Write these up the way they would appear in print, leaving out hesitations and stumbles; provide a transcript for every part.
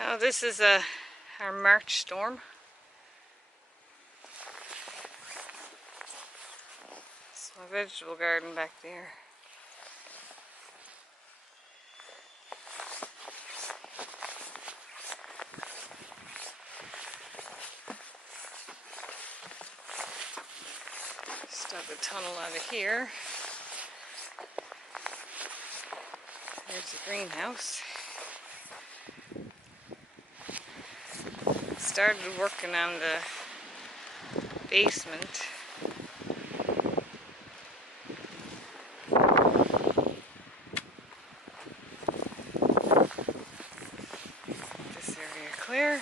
Now this is our March storm. It's my vegetable garden back there. Just dug a tunnel out of here. There's the greenhouse. Started working on the basement. This area clear.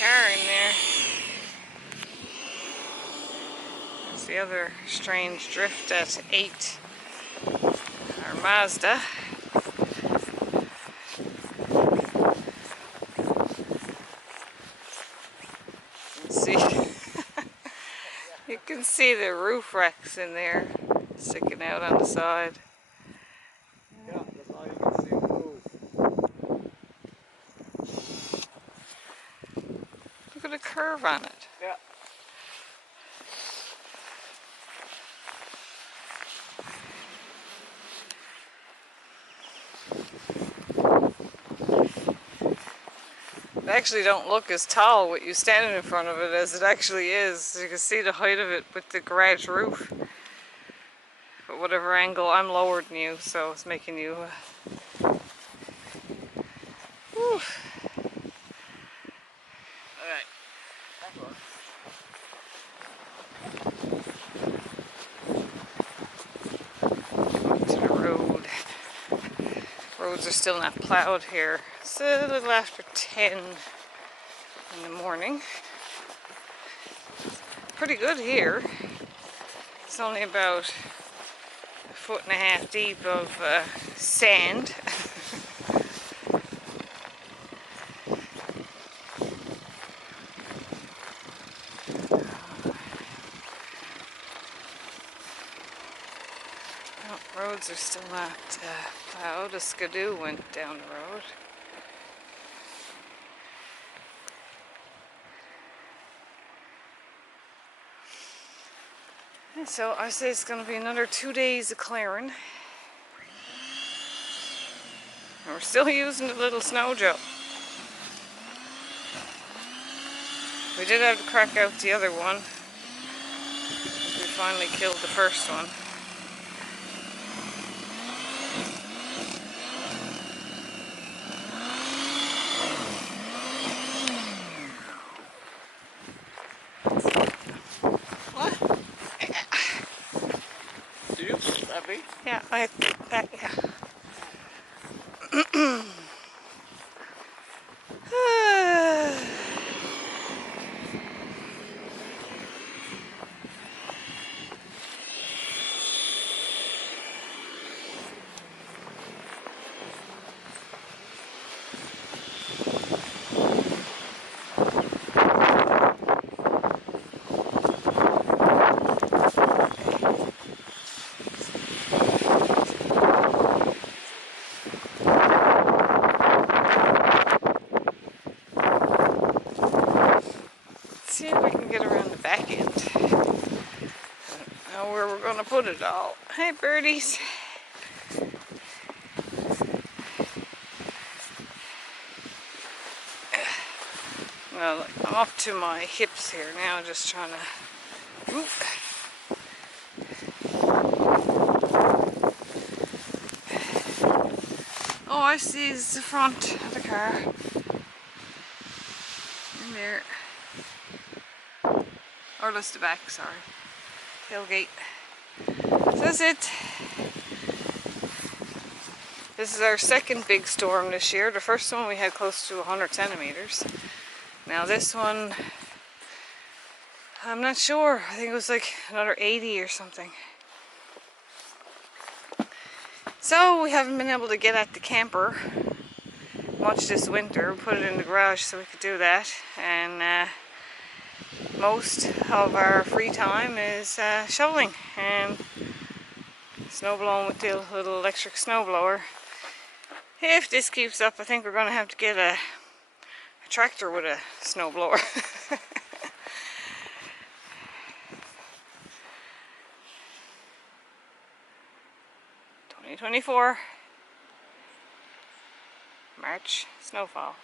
Car in there. There's the other strange drift at 8. Our Mazda. You can see the roof racks in there sticking out on the side. Yeah, that's all you can see the roof. Look at the curve on it. Yeah. It actually don't look as tall when you stand in front of it as it actually is. You can see the height of it with the garage roof. But whatever angle, I'm lower than you, so it's making you... Whew. Alright. That works. To the road. Roads are still not plowed here. It's a little after 10 in the morning. Pretty good here. It's only about 1.5 feet deep of sand. Roads are still not plowed. A skidoo went down the road. And so I say it's going to be another 2 days of clearing. And we're still using the little snow joe. We did have to crack out the other one. We finally killed the first one. Yeah, yeah. See if we can get around the back end. I don't know where we're going to put it all. Hey, birdies. Well, I'm up to my hips here now, just trying to... Oop. Oh, I see it's the front of the car. In there. Or that's the back, sorry. Tailgate. So that's it. This is our second big storm this year. The first one we had close to 100 centimeters. Now this one, I'm not sure. I think it was like another 80 or something. So we haven't been able to get at the camper much this winter. We put it in the garage so we could do that. And most of our free time is shoveling and snow blowing with the little electric snow blower. If this keeps up, I think we're going to have to get a tractor with a snow blower. 2024 March snowfall.